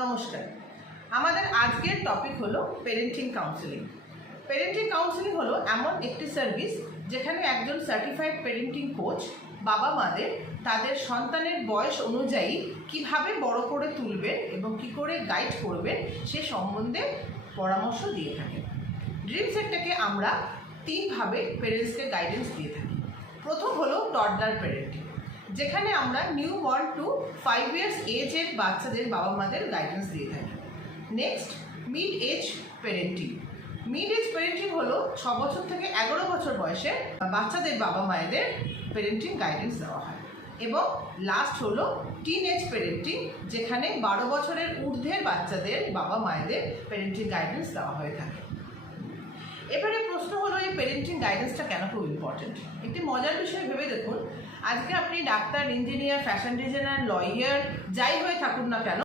নমস্কার। আমাদের আজকের টপিক হলো পেরেন্টিং কাউন্সেলিং। পেরেন্টিং কাউন্সেলিং হলো এমন একটি সার্ভিস যেখানে একজন সার্টিফাইড পেরেন্টিং কোচ বাবা মাদের তাদের সন্তানের বয়স অনুযায়ী কিভাবে বড় করে তুলবেন এবং কি করে গাইড করবেন সে সম্বন্ধে পরামর্শ দিয়ে থাকেন। ড্রিম সেটটাকে আমরা তিনভাবে পেরেন্টসকে গাইডেন্স দিয়ে থাকি। প্রথম হলো টডলার পেরেন্টিং, যেখানে আমরা নিউ বর্ন টু 5 ইয়ার্স এজের বাচ্চাদের বাবা মাদের গাইডেন্স দিয়ে থাকি। Next, mid age parenting. Mid age parenting হলো 6 বছর থেকে 11 বছর বয়সে বাচ্চাদের বাবা মায়েদের পেরেন্টিং গাইডেন্স দেওয়া হয়। এবং লাস্ট হলো টিন এজ পেরেন্টিং, যেখানে 12 বছরের ঊর্ধ্বের বাচ্চাদের বাবা মায়েদের পেরেন্টিং গাইডেন্স দেওয়া হয়ে থাকে। এবারে প্রশ্ন হলো, এই পেরেন্টিং গাইডেন্সটা কেন খুব ইম্পর্টেন্ট? একটি মজার বিষয় ভেবে দেখুন, আজকে আপনি doctor, engineer, fashion designer, lawyer যাই হয়ে থাকুন না কেন,